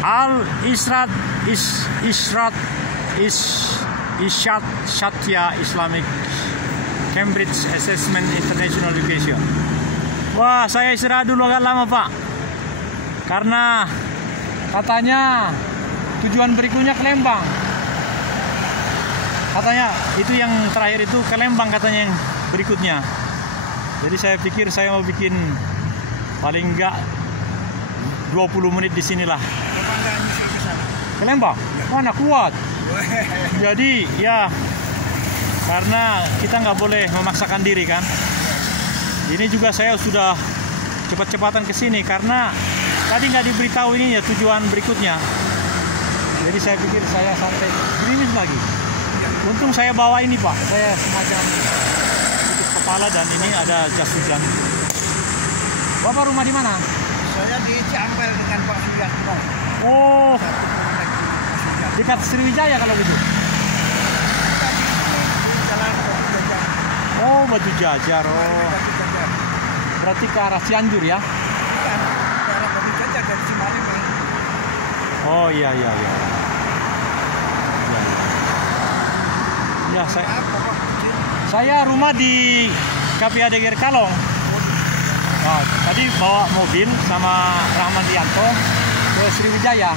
Al Irsyad Satya Islamic Cambridge Assessment International Education. Wah, saya istirahat dulu agak lama, Pak, karena katanya tujuan berikutnya ke Lembang. Katanya itu yang terakhir itu ke Lembang, katanya yang berikutnya. Jadi saya pikir saya mau bikin paling enggak 20 menit di sinilah. Ke Lembang? Mana kuat. Jadi ya, karena kita nggak boleh memaksakan diri kan. Ini juga saya sudah cepat-cepatan ke sini karena tadi nggak diberitahu ini ya tujuan berikutnya. Jadi saya pikir saya santai, gerimis lagi. Untung saya bawa ini, Pak. Saya semacam tutup kepala dan ini ada jas hujan. Bapak rumah di mana? Saya di Ciampel dengan Pak Suyatno. Oh, dekat Sriwijaya kalau gitu. Oh, Batu Jajar. Oh, berarti ke arah Cianjur ya? Bukan, ke arah Batu Jajar dari Cimahi. Oh iya. Ya, saya rumah di KPAD Gerkalong. Nah, tadi bawa mobil sama Rahman Rianto ke Sriwijaya,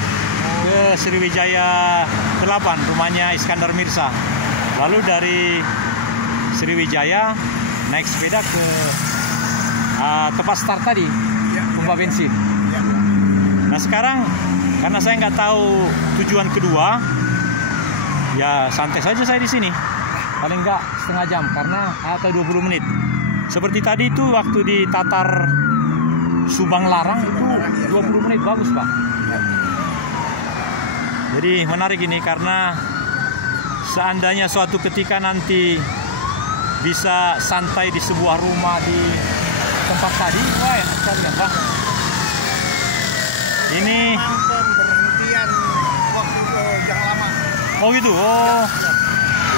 ke Sriwijaya 8, rumahnya Iskandar Mirsa. Lalu dari Sriwijaya naik sepeda ke tempat start tadi, pompa bensin. Nah sekarang karena saya nggak tahu tujuan kedua, ya santai saja saya di sini. Paling nggak setengah jam karena atau 20 menit. Seperti tadi itu waktu di Tatar Subang Larang itu 20 menit bagus, Pak. Jadi menarik ini karena seandainya suatu ketika nanti bisa santai di sebuah rumah di tempat tadi, wah enak sekali kan, Pak. Ini pemberhentian waktu yang lama. Oh gitu, oh.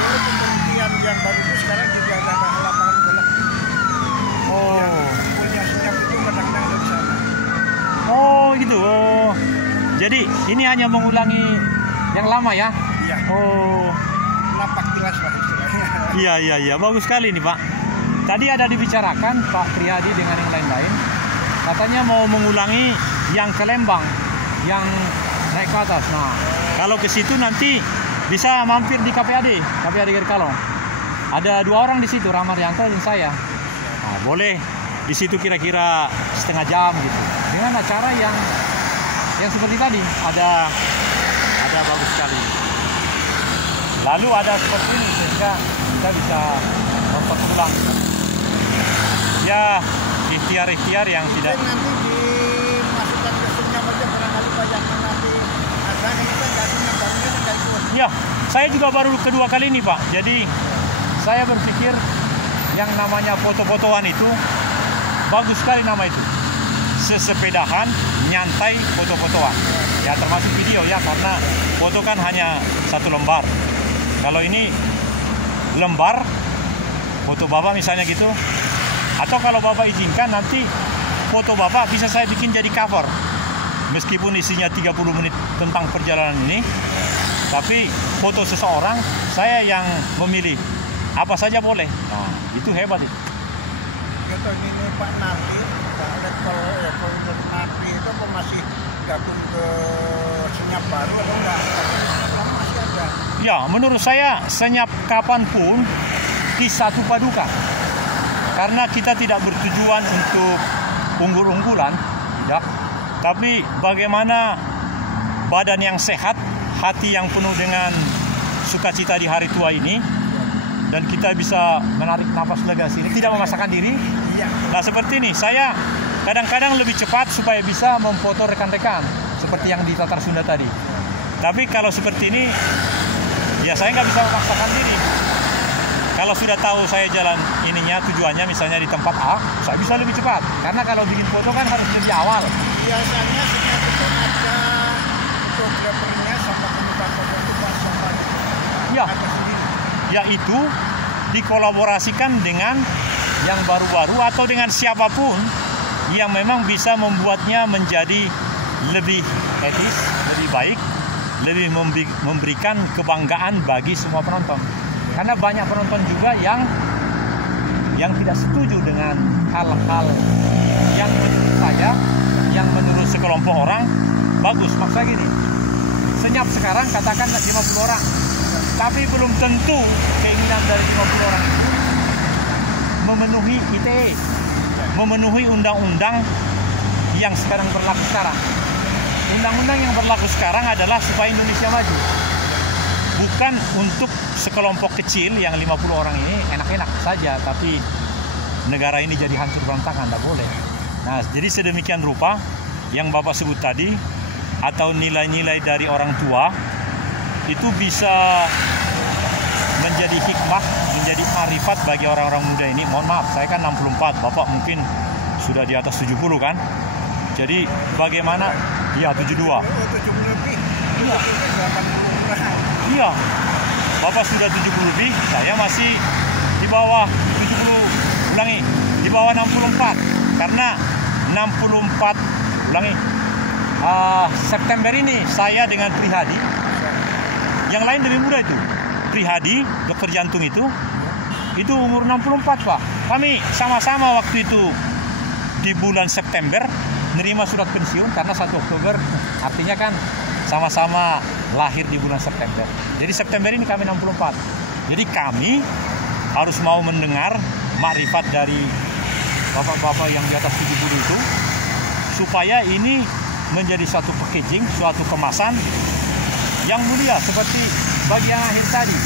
Pemberhentian yang baru itu sekarang juga ada lapangan bola. Oh. Punya senyap itu kadang-kadang ada di sana. Oh gitu, oh. Jadi ini hanya mengulangi yang lama ya? Iya. Oh. Lapak jelas, Pak, istilahnya. Iya, bagus sekali nih, Pak. Tadi ada dibicarakan Pak Priyadi dengan yang lain-lain. Katanya mau mengulangi yang ke Lembang, yang naik ke atas. Nah, kalau ke situ nanti bisa mampir di KPAD Gerkalong. Ada 2 orang di situ, Rahman Rianto dan saya. Nah, boleh di situ kira-kira setengah jam gitu. Dengan acara yang seperti tadi, ada bagus sekali. Lalu ada seperti ini sehingga kita bisa nonton ulang. Ya, ikhtiar-ikhtiar yang tidak. Nanti dimasukkan ke senyap aja barangkali banyak nanti ada yang kita nggak senyap barunya nggak ikut. Ya, saya juga baru kedua kali ini, Pak. Jadi saya berpikir yang namanya foto-fotoan itu bagus sekali nama itu. Sesepedahan, nyantai, foto-fotoan. Ya termasuk video ya, karena foto kan hanya 1 lembar. Kalau ini lembar foto Bapak misalnya gitu. Atau kalau Bapak izinkan nanti foto Bapak bisa saya bikin jadi cover. Meskipun isinya 30 menit tentang perjalanan ini, tapi foto seseorang saya yang memilih. Apa saja boleh. Nah, itu hebat itu. Gitu ini Pak Nardi, kalau Nardi itu apa masih gabung ke senyap baru atau enggak? Masih ada. Ya, menurut saya senyap kapanpun kisah paduka. Karena kita tidak bertujuan untuk unggul-unggulan, tidak. Tapi bagaimana badan yang sehat, hati yang penuh dengan sukacita di hari tua ini, dan kita bisa menarik nafas lega sini, tidak memaksakan diri. Nah seperti ini, saya kadang-kadang lebih cepat supaya bisa memfoto rekan-rekan, seperti yang di Tatar Sunda tadi. Tapi kalau seperti ini, ya saya nggak bisa memaksakan diri. Kalau sudah tahu saya jalan ininya, tujuannya misalnya di tempat A, saya bisa lebih cepat. Karena kalau bikin foto kan harus lebih awal. Biasanya senyap itu ada fotografernya sama tempat foto itu sama. Ya, yaitu dikolaborasikan dengan yang baru-baru atau dengan siapapun yang memang bisa membuatnya menjadi lebih etis, lebih baik, lebih memberikan kebanggaan bagi semua penonton. Karena banyak penonton juga yang tidak setuju dengan hal-hal yang menurut saya, yang menurut sekelompok orang bagus. Maksudnya gini, senyap sekarang katakan 50 orang, tapi belum tentu keinginan dari 50 orang itu memenuhi ITE, memenuhi undang-undang yang sekarang berlaku sekarang. Undang-undang yang berlaku sekarang adalah supaya Indonesia maju, bukan untuk sekelompok kecil yang 50 orang ini enak-enak saja, tapi negara ini jadi hancur berantakan, tidak boleh. Nah, jadi sedemikian rupa yang Bapak sebut tadi, atau nilai-nilai dari orang tua, itu bisa menjadi hikmah, menjadi arifat bagi orang-orang muda ini. Mohon maaf, saya kan 64, Bapak mungkin sudah di atas 70 kan? Jadi bagaimana? Ya 72. 70 lebih. Iya. Bapak sudah 70 lebih, saya masih di bawah 70, ulangi, di bawah 64. Karena 64, ulangi, September ini saya dengan Prihadi, yang lain lebih muda itu. Prihadi, dokter jantung itu umur 64 Pak. Kami sama-sama waktu itu di bulan September nerima surat pensiun karena 1 Oktober, artinya kan sama-sama lahir di bulan September. Jadi September ini kami 64. Jadi kami harus mau mendengar makrifat dari bapak-bapak yang di atas 70 itu, supaya ini menjadi suatu packaging, suatu kemasan yang mulia, seperti bagian akhir tadi.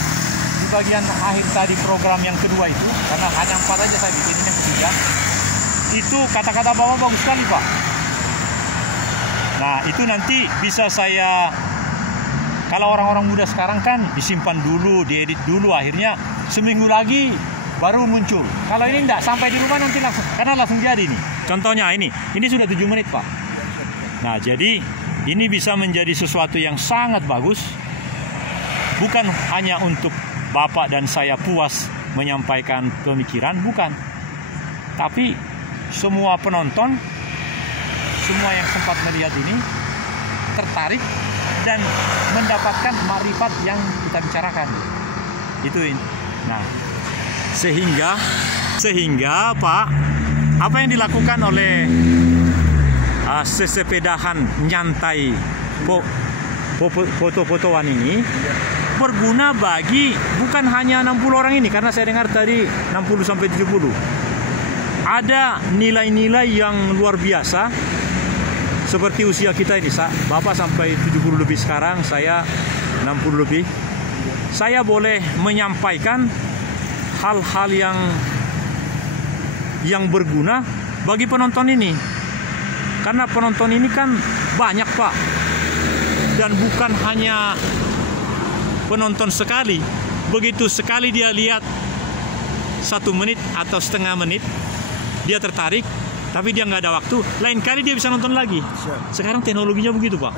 Di bagian akhir tadi program yang kedua itu, karena hanya 4 aja saya bikin, ini yang ketiga, itu kata-kata Bapak bagus sekali Pak. Nah itu nanti bisa saya, kalau orang-orang muda sekarang kan disimpan dulu, diedit dulu, akhirnya seminggu lagi baru muncul. Kalau ini enggak, sampai di rumah nanti langsung, karena langsung jadi nih. Contohnya ini sudah 7 menit Pak. Nah jadi ini bisa menjadi sesuatu yang sangat bagus, bukan hanya untuk Bapak dan saya puas menyampaikan pemikiran, bukan, tapi semua penonton, semua yang sempat melihat ini tertarik dan mendapatkan makrifat yang kita bicarakan. Ituin. Nah, sehingga Pak, apa yang dilakukan oleh sesepedahan nyantai foto-fotoan ini berguna bagi bukan hanya 60 orang ini, karena saya dengar tadi 60 sampai 70. Ada nilai-nilai yang luar biasa seperti usia kita ini, Bapak sampai 70 lebih sekarang, saya 60 lebih. Saya boleh menyampaikan hal-hal yang berguna bagi penonton ini. Karena penonton ini kan banyak Pak. Dan bukan hanya penonton sekali. Begitu sekali dia lihat 1 menit atau setengah menit, dia tertarik, tapi dia nggak ada waktu, lain kali dia bisa nonton lagi. Sekarang teknologinya begitu Pak.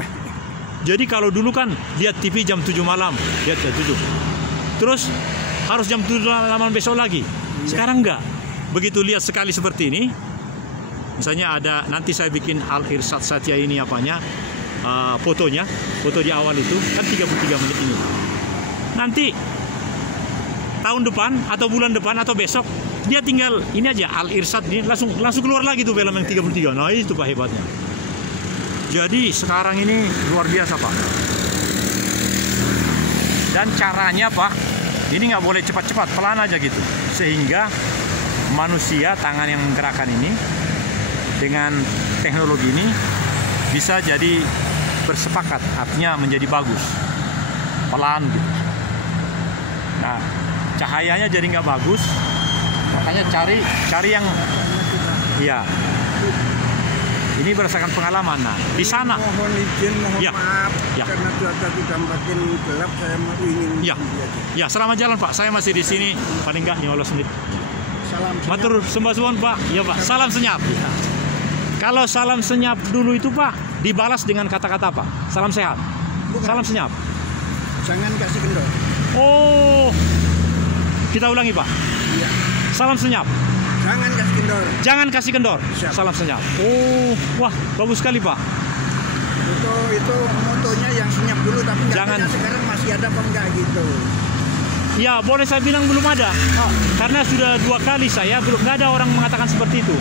Jadi kalau dulu kan lihat TV jam 7 malam, lihat jam 7, terus harus jam 7 malam besok lagi. Sekarang enggak. Begitu lihat sekali seperti ini, misalnya ada, nanti saya bikin Al-Irsyad Satya ini apanya, fotonya, foto di awal itu kan 33 menit ini. Nanti tahun depan atau bulan depan atau besok dia tinggal ini aja, Al-Irsyad ini langsung keluar lagi tuh film yang 33. Nah itu Pak hebatnya. Jadi sekarang ini luar biasa Pak. Dan caranya Pak, ini nggak boleh cepat-cepat, pelan aja gitu, sehingga manusia, tangan yang menggerakkan ini dengan teknologi ini bisa jadi bersepakat, artinya menjadi bagus, pelan gitu. Nah cahayanya jadi nggak bagus, makanya cari yang, ya ini berdasarkan pengalaman. Nah di sana mohon izin, mohon maaf karena cuaca sudah makin gelap, saya mau ingin ya selamat jalan Pak, saya masih di sini paling nggak 15 menit. Salam senyap. Matur sembah suwun Pak. Ya Pak, salam senyap. Kalau salam senyap dulu itu Pak dibalas dengan kata-kata apa? Salam sehat. Bukan. Salam senyap. Jangan kasih kendor. Oh, kita ulangi Pak. Iya. Salam senyap. Jangan kasih kendor. Jangan kasih kendor. Siap. Salam senyap. Oh, wah bagus sekali Pak. itu motonya yang senyap dulu, tapi nggak Jangan. tahu sekarang masih ada apa enggak gitu. Ya, boleh saya bilang belum ada. Karena sudah 2 kali nggak ada orang mengatakan seperti itu.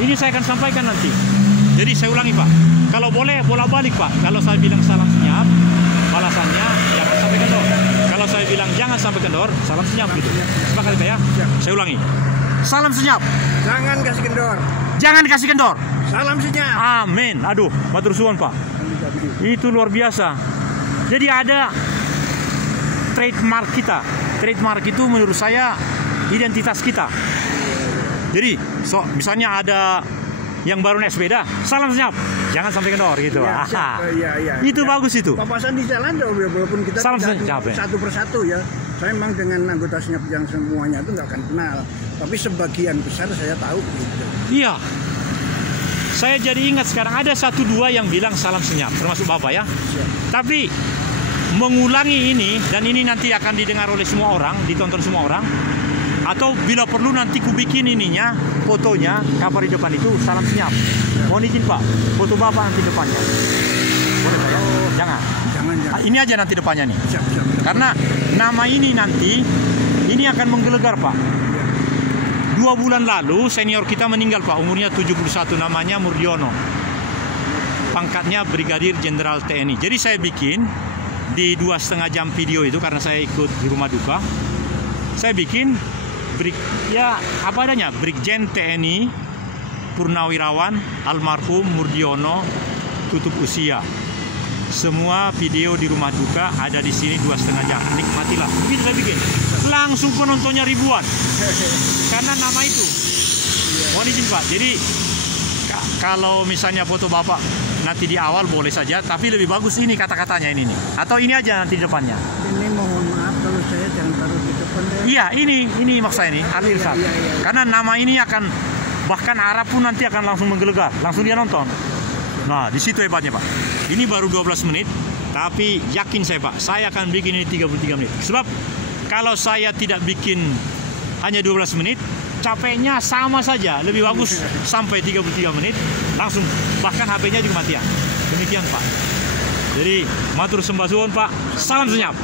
Ini saya akan sampaikan nanti. Jadi saya ulangi Pak, kalau boleh bolak-balik Pak. Kalau saya bilang salam senyap, balasannya jangan sampai kendor. Kalau saya bilang jangan sampai kendor, salam senyap gitu. Sepakat kita ya? Saya ulangi. Salam senyap. Jangan kasih kendor. Jangan kasih kendor. Salam senyap. Amin. Aduh, matur suwun Pak. Itu luar biasa. Jadi ada trademark kita. Trademark itu menurut saya identitas kita. Jadi, misalnya ada yang baru naik sepeda, salam senyap, jangan sampai kendor gitu. Itu bagus itu. Papasan di jalan walaupun kita Salam tidak senyap, ya. satu persatu ya. Saya memang dengan anggota senyap yang semuanya itu nggak akan kenal, tapi sebagian besar saya tahu gitu. Iya. Saya jadi ingat sekarang ada 1-2 yang bilang salam senyap, termasuk Bapak ya. Tapi mengulangi ini, dan ini nanti akan didengar oleh semua orang, ditonton semua orang, atau bila perlu nanti kubikin ininya, fotonya, cover di depan itu salam senyap. Mohon izin Pak, foto Bapak nanti depannya. Boleh Pak ya? Jangan. Ini aja nanti depannya nih. Siap. Karena nama ini nanti, ini akan menggelegar Pak. 2 bulan lalu senior kita meninggal Pak, umurnya 71, namanya Murdiono. Pangkatnya Brigadir Jenderal TNI. Jadi saya bikin di 2,5 jam video itu karena saya ikut di rumah duka. Saya bikin apa adanya, Brigjen TNI Purnawirawan almarhum Murdiono tutup usia. Semua video di rumah duka ada di sini 2,5 jam. Nikmatilah. Begitu saya bikin. Langsung penontonnya ribuan. Karena nama itu. Mohon izin Pak. Jadi kalau misalnya foto Bapak nanti di awal boleh saja, tapi lebih bagus ini kata-katanya ini nih. Atau ini aja nanti di depannya. Ini mohon maaf kalau saya jangan taruh di depan. Iya, ini maksud saya ini Al-Irsyad. Karena nama ini akan, bahkan Arab pun nanti akan langsung menggelegar, langsung dia nonton. Nah, di situ hebatnya Pak. Ini baru 12 menit, tapi yakin saya Pak, saya akan bikin ini 33 menit. Sebab kalau saya tidak bikin hanya 12 menit, capeknya sama saja. Lebih bagus sampai 33 menit, langsung bahkan HP-nya juga matian. Demikian Pak. Jadi matur sembah suwun Pak. Salam senyap.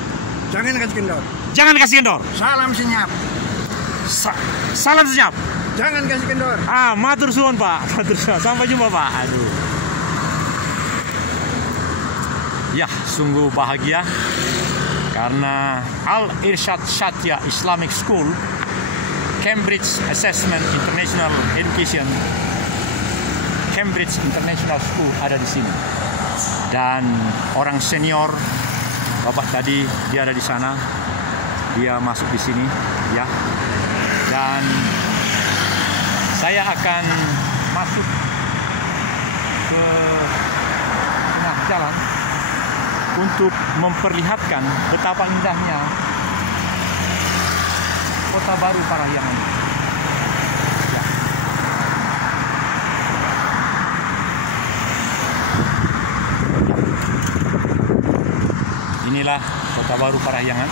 Jangan kasih kendor. Jangan kasih kendor. Salam senyap. Salam senyap. Jangan kasih kendor. Matur suwun Pak. Matur suwun. Sampai jumpa Pak. Aduh. Ya, sungguh bahagia karena Al-Irsyad Satya Islamic School, Cambridge Assessment International Education, Cambridge International School ada di sini. Dan orang senior, Bapak tadi dia ada di sana, dia masuk di sini, ya. Dan saya akan masuk ke tengah jalan untuk memperlihatkan betapa indahnya Kota Baru Parahyangan. Ya. Inilah Kota Baru Parahyangan.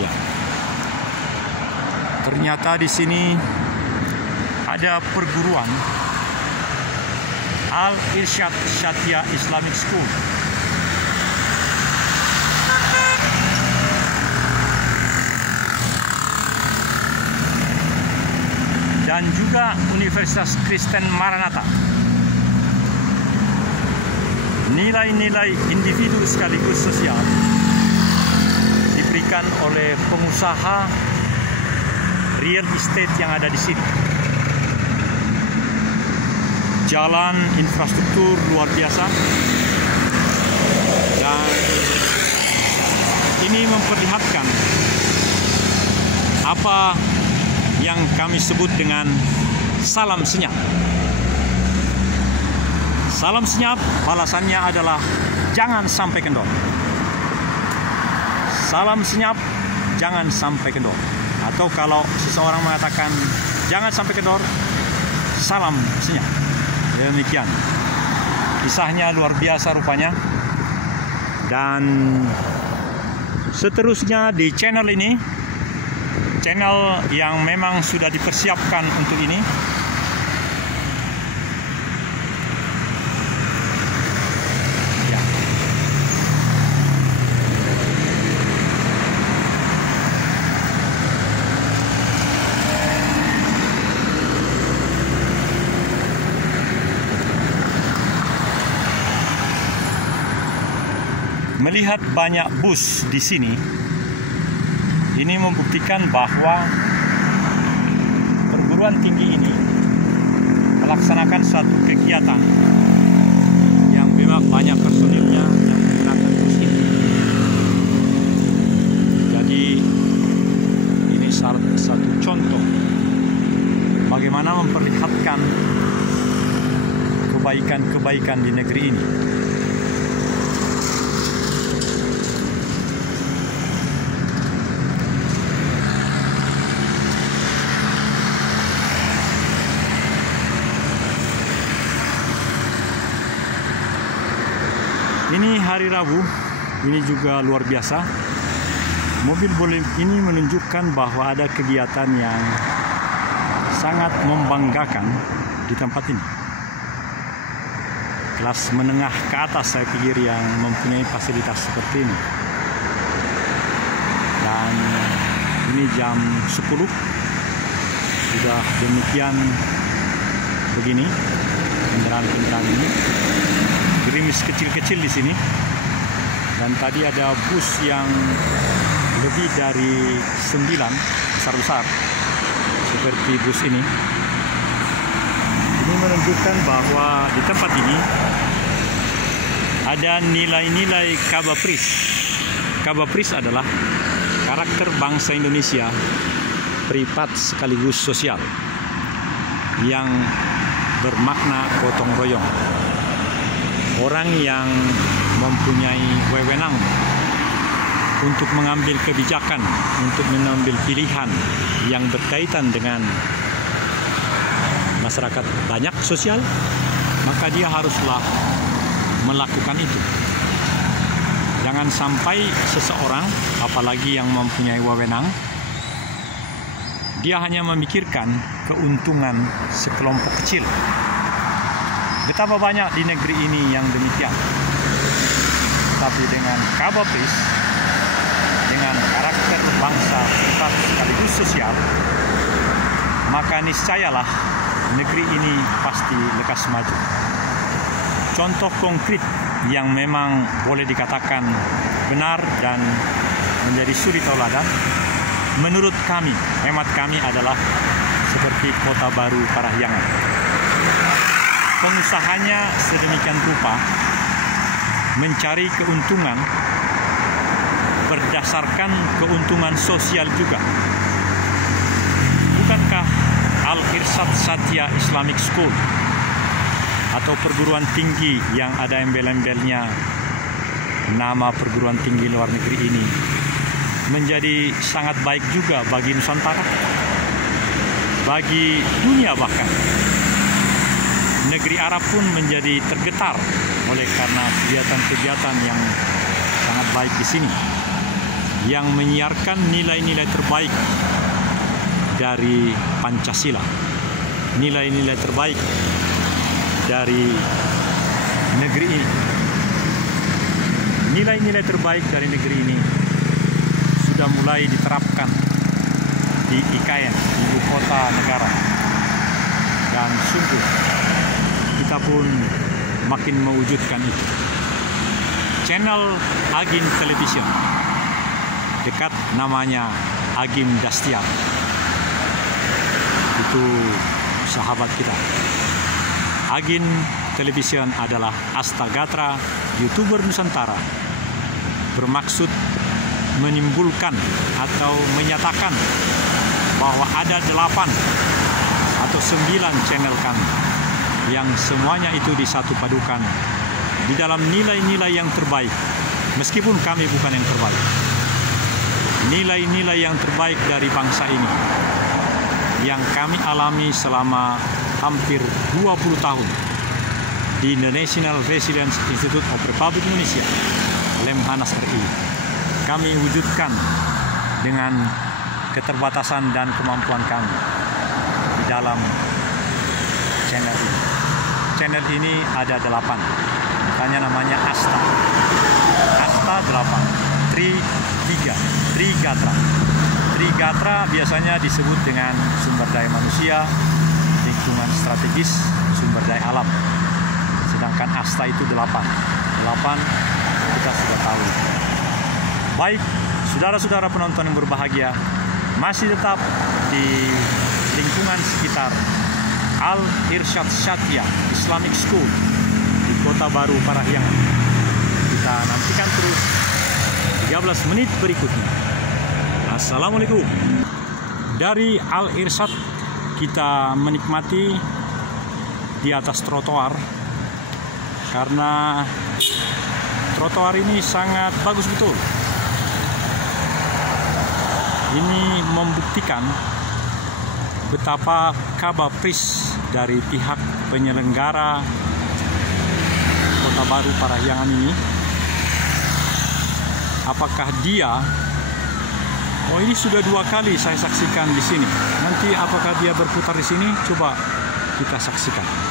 Ya. Ternyata di sini ada perguruan Al-Irsyad Satya Islamic School. Dan juga Universitas Kristen Maranatha. Nilai-nilai individu sekaligus sosial diberikan oleh pengusaha real estate yang ada di sini. Jalan, infrastruktur luar biasa, dan ini memperlihatkan apa yang kami sebut dengan salam senyap. Salam senyap, balasannya adalah jangan sampai kendor. Salam senyap, jangan sampai kendor. Atau kalau seseorang mengatakan jangan sampai kendor, salam senyap. Demikian. Kisahnya luar biasa rupanya. Dan seterusnya di channel ini channel yang memang sudah dipersiapkan untuk ini. Ya. Melihat banyak bus di sini, ini membuktikan bahwa perguruan tinggi ini melaksanakan satu kegiatan yang memang banyak personilnya yang menggunakan bus ini. Jadi ini salah satu contoh bagaimana memperlihatkan kebaikan-kebaikan di negeri ini. Ini hari Rabu, ini juga luar biasa. Mobil boleh ini menunjukkan bahwa ada kegiatan yang sangat membanggakan di tempat ini. Kelas menengah ke atas saya pikir yang mempunyai fasilitas seperti ini. Dan ini jam 10, sudah demikian begini kendaraan-kendaraan ini. Gerimis kecil-kecil di sini, dan tadi ada bus yang lebih dari 9 besar-besar seperti bus ini. Ini menunjukkan bahwa di tempat ini ada nilai-nilai Kabapris. Kabapris adalah karakter bangsa Indonesia, privat sekaligus sosial, yang bermakna gotong royong. Orang yang mempunyai wewenang untuk mengambil kebijakan, untuk mengambil pilihan yang berkaitan dengan masyarakat banyak sosial, maka dia haruslah melakukan itu. Jangan sampai seseorang, apalagi yang mempunyai wewenang, dia hanya memikirkan keuntungan sekelompok kecil. Betapa banyak di negeri ini yang demikian. Tapi dengan Kabapris, dengan karakter bangsa privat sekaligus sosial, maka niscayalah negeri ini pasti lekas maju. Contoh konkret yang memang boleh dikatakan benar dan menjadi suri tauladan, menurut kami, hemat kami adalah seperti Kota Baru Parahyangan. Pengusahanya sedemikian rupa mencari keuntungan berdasarkan keuntungan sosial juga. Bukankah Al-Irsyad Satya Islamic School atau perguruan tinggi yang ada embel-embelnya nama perguruan tinggi luar negeri ini menjadi sangat baik juga bagi Nusantara, bagi dunia bahkan. Negeri Arab pun menjadi tergetar oleh karena kegiatan-kegiatan yang sangat baik di sini, yang menyiarkan nilai-nilai terbaik dari Pancasila, nilai-nilai terbaik dari negeri ini. Nilai-nilai terbaik dari negeri ini sudah mulai diterapkan di IKN, ibu kota negara, dan sungguh kita pun makin mewujudkan itu. Channel Agim Television, dekat namanya Agim Dastiar, itu sahabat kita. Agim Television adalah Astagatra YouTuber Nusantara, bermaksud menimbulkan atau menyatakan bahwa ada 8 atau 9 channel kami yang semuanya itu disatu padukan di dalam nilai-nilai yang terbaik, meskipun kami bukan yang terbaik. Nilai-nilai yang terbaik dari bangsa ini yang kami alami selama hampir 20 tahun di The National Resilience Institute of Republic Indonesia, Lemhanas RI. Kami wujudkan dengan keterbatasan dan kemampuan kami di dalam channel ini. Channel ini ada 8, makanya namanya Asta. Asta 8, Trigatra. Trigatra biasanya disebut dengan sumber daya manusia, lingkungan strategis, sumber daya alam. Sedangkan Asta itu 8 kita sudah tahu. Baik, saudara-saudara penonton yang berbahagia, masih tetap di lingkungan sekitar Al-Irsyad Syatiyah Islamic School di Kota Baru Parahyangan. Kita nantikan terus 13 menit berikutnya. Assalamualaikum. Dari Al-Irsyad kita menikmati di atas trotoar, karena trotoar ini sangat bagus betul. Ini membuktikan betapa kabapris dari pihak penyelenggara Kota Baru Parahyangan ini, apakah dia, ini sudah 2 kali saya saksikan di sini. Nanti apakah dia berputar di sini? Coba kita saksikan.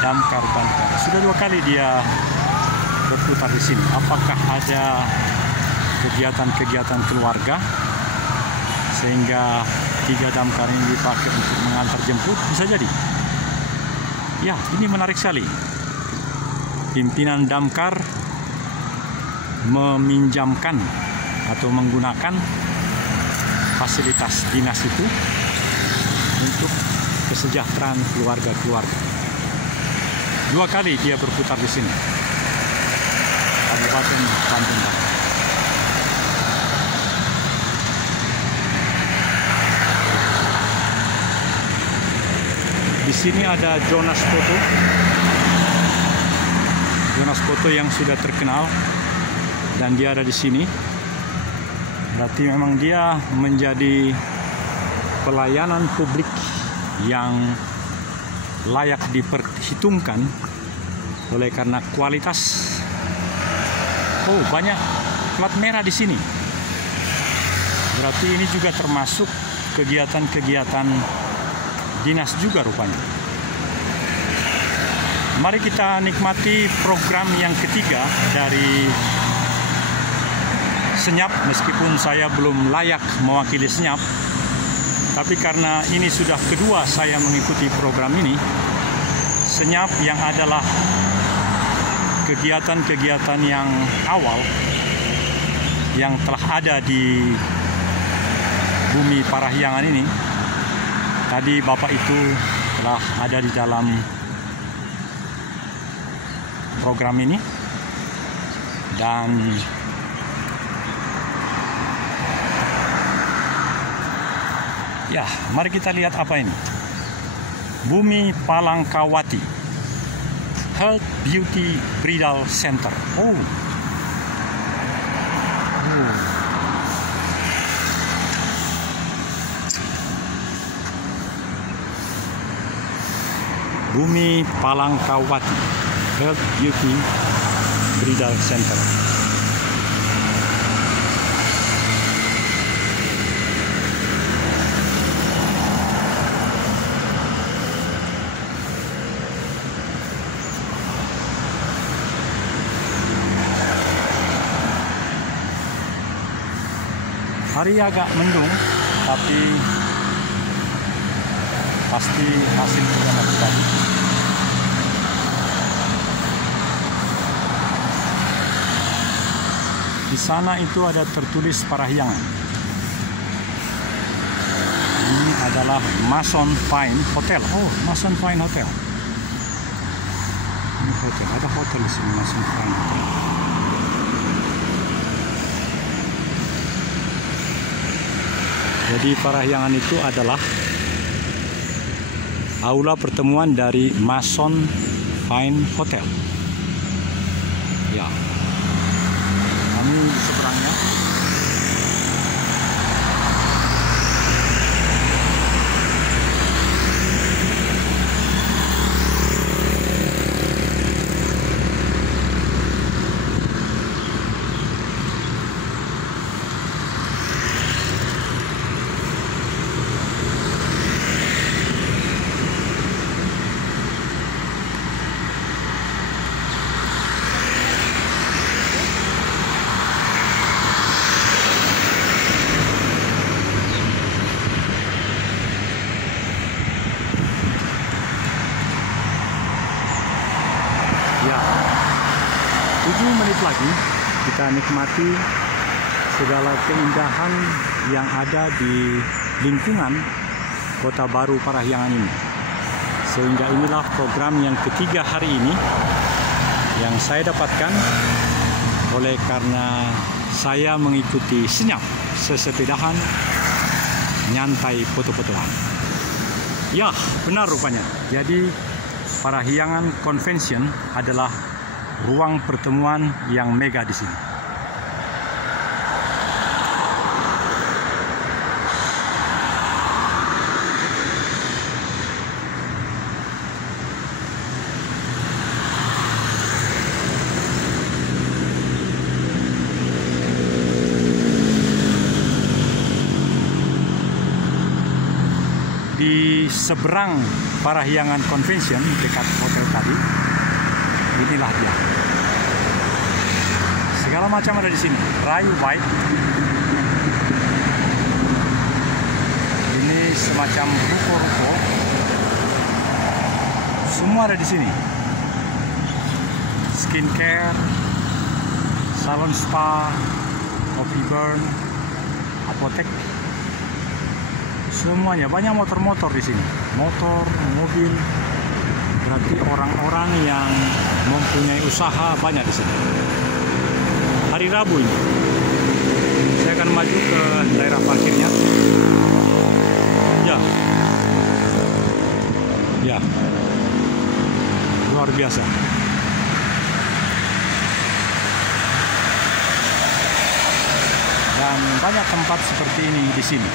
Damkar Banten. Sudah 2 kali dia berputar di sini. Apakah ada kegiatan-kegiatan keluarga sehingga 3 damkar ini dipakai untuk mengantar jemput? Bisa jadi. Ya, ini menarik sekali. Pimpinan damkar meminjamkan atau menggunakan fasilitas dinas itu untuk kesejahteraan keluarga-keluarga. 2 kali dia berputar di sini. Kabupaten Banten Barat. Di sini ada Jonas Foto. Jonas Foto yang sudah terkenal dan dia ada di sini. Berarti memang dia menjadi pelayanan publik yang layak diperhitungkan oleh karena kualitas. Banyak plat merah di sini. Berarti ini juga termasuk kegiatan-kegiatan dinas juga rupanya. Mari kita nikmati program yang ketiga dari Senyap, meskipun saya belum layak mewakili Senyap. Tapi karena ini sudah kedua saya mengikuti program ini, Senyap yang adalah kegiatan-kegiatan yang awal yang telah ada di bumi Parahyangan ini. Tadi Bapak itu telah ada di dalam program ini, dan ya, mari kita lihat apa ini. Bumi Palangkawati Health Beauty Bridal Center. Bumi Palangkawati Health Beauty Bridal Center. Hari agak mendung, tapi pasti hasil juga masih bagus. Di sana itu ada tertulis Parahyangan. Ini adalah Mason Fine Hotel. Mason Fine Hotel. Ini hotel, ada hotel di sini, Mason Fine Hotel. Jadi Parahyangan itu adalah aula pertemuan dari Mason Fine Hotel. Ya, kami di seberangnya. Ya, 7 menit lagi kita nikmati segala keindahan yang ada di lingkungan Kota Baru Parahyangan ini. Sehingga inilah program yang ketiga hari ini yang saya dapatkan oleh karena saya mengikuti senyap sesepedahan nyantai foto-fotoan. Ya, benar rupanya. Jadi Parahyangan Convention adalah ruang pertemuan yang mega di sini. Di seberang Parahyangan Convention dekat hotel tadi, inilah dia. Segala macam ada di sini. Rayu bike. Ini semacam ruko-ruko. Semua ada di sini. Skincare, salon spa, coffee burn, apotek. Semuanya, banyak motor-motor di sini. Motor, mobil. Berarti orang-orang yang mempunyai usaha banyak di sini. Hari Rabu ini. Saya akan maju ke daerah parkirnya. Ya. Ya. Luar biasa. Dan banyak tempat seperti ini di sini.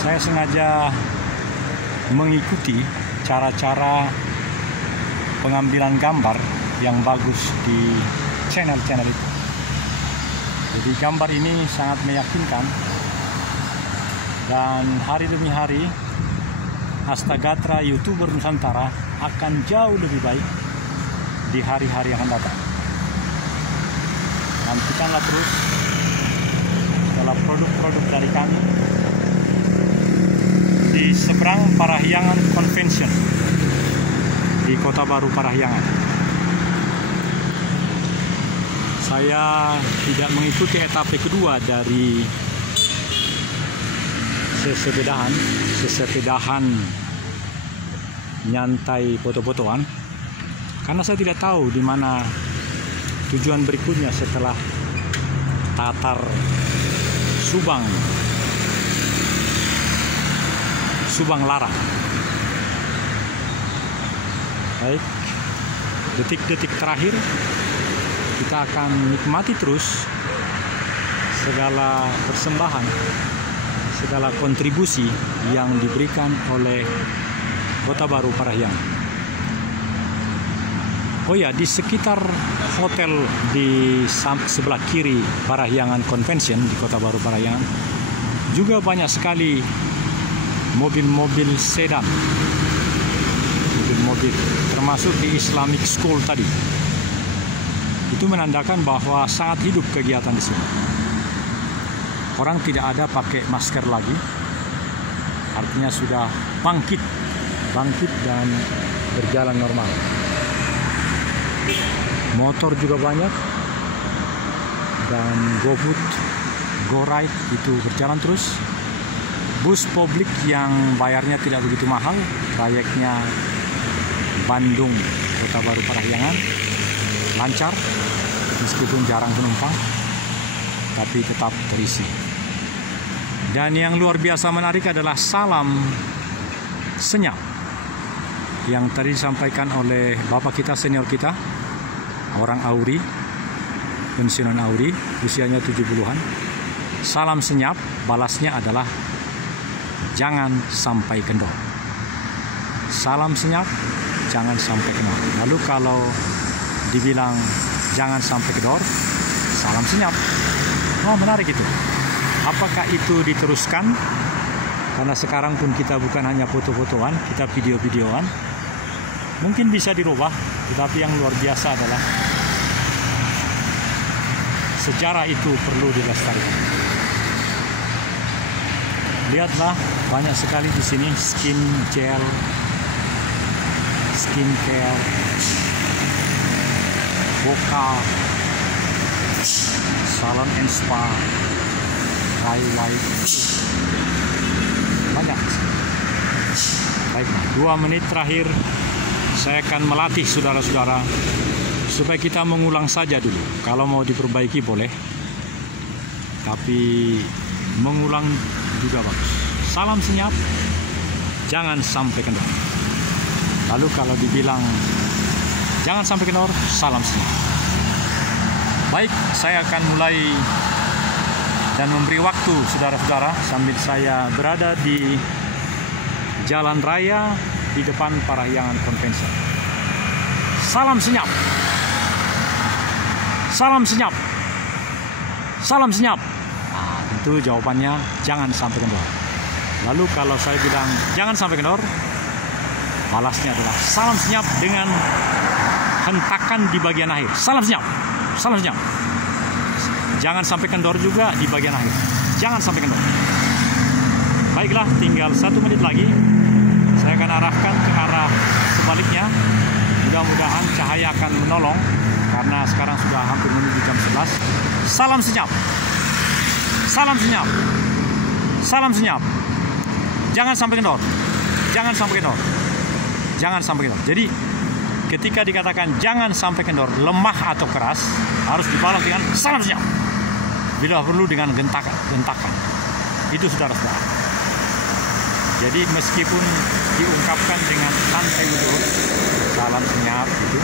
Saya sengaja mengikuti cara-cara pengambilan gambar yang bagus di channel-channel itu. Jadi gambar ini sangat meyakinkan, dan hari demi hari Astagatra YouTuber Nusantara akan jauh lebih baik di hari-hari yang akan datang. Nantikanlah terus segala produk-produk dari kami di seberang Parahyangan Convention di Kota Baru Parahyangan. Saya tidak mengikuti etape kedua dari sesepedahan nyantai foto-fotoan karena saya tidak tahu di mana tujuan berikutnya setelah Tatar Subang Larang. Baik, detik-detik terakhir kita akan nikmati terus segala persembahan, segala kontribusi yang diberikan oleh Kota Baru Parahyangan. Oh ya, di sekitar hotel di sebelah kiri Parahyangan Convention di Kota Baru Parahyangan juga banyak sekali mobil-mobil sedan, mobil-mobil termasuk di Islamic School tadi. Itu menandakan bahwa sangat hidup kegiatan di sini. Orang tidak ada pakai masker lagi, artinya sudah bangkit dan berjalan normal. Motor juga banyak, dan GoFood, GoRide itu berjalan terus. Bus publik yang bayarnya tidak begitu mahal, trayeknya Bandung Kota Baru Parahyangan, lancar meskipun jarang penumpang, tapi tetap terisi. Dan yang luar biasa menarik adalah salam senyap yang tadi disampaikan oleh bapak kita, senior kita, orang Auri, pensiunan Auri, usianya 70-an. Salam senyap, balasnya adalah jangan sampai kendor. Salam senyap, jangan sampai kendor. Lalu kalau dibilang jangan sampai kendor, salam senyap. Oh, menarik itu. Apakah itu diteruskan? Karena sekarang pun kita bukan hanya foto-fotoan, kita video-videoan. Mungkin bisa dirubah, tetapi yang luar biasa adalah sejarah itu perlu dilestarikan. Lihatlah, banyak sekali di sini skin gel, skincare, vokal, salon and spa, highlight, banyak. Baiklah, 2 menit terakhir saya akan melatih saudara-saudara supaya kita mengulang saja dulu. Kalau mau diperbaiki boleh, tapi mengulang juga bagus. Salam senyap, jangan sampai kendor. Lalu kalau dibilang jangan sampai kendor, salam senyap. Baik, saya akan mulai dan memberi waktu saudara-saudara sambil saya berada di jalan raya di depan Parahyangan Convention. Salam senyap. Salam senyap. Salam senyap. Nah, tentu jawabannya jangan sampai kendor. Lalu kalau saya bilang jangan sampai kendor, balasnya adalah salam senyap dengan hentakan di bagian akhir. Salam senyap. Salam senyap. Jangan sampai kendor juga di bagian akhir. Jangan sampai kendor. Baiklah, tinggal 1 menit lagi. Saya akan arahkan ke arah sebaliknya. Mudah-mudahan cahaya akan menolong karena sekarang sudah hampir menuju jam 11. Salam senyap. Salam senyap. Salam senyap. Jangan sampai kendor. Jangan sampai kendor. Jangan sampai kendor. Jadi ketika dikatakan jangan sampai kendor, lemah atau keras, harus dibalas dengan salam senyap. Bila perlu dengan gentakan. Itu saudara-saudara. Jadi meskipun diungkapkan dengan santai betul, salam senyap gitu,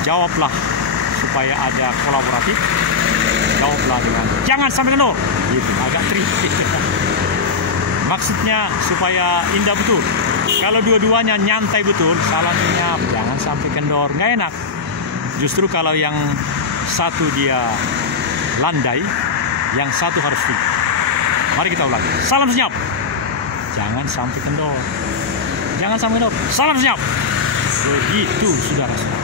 jawablah supaya ada kolaboratif. Jawablah dengan jangan sampai kendor. Gitu, agak tricky. Maksudnya supaya indah betul. Kalau dua-duanya nyantai betul, salam senyap, jangan sampai kendor, nggak enak. Justru kalau yang satu dia landai, yang satu harus tinggi. Mari kita ulangi. Salam senyap. Jangan sampai kendor. Jangan sampai kendor. Salam senyap. Begitu, saudara-saudara.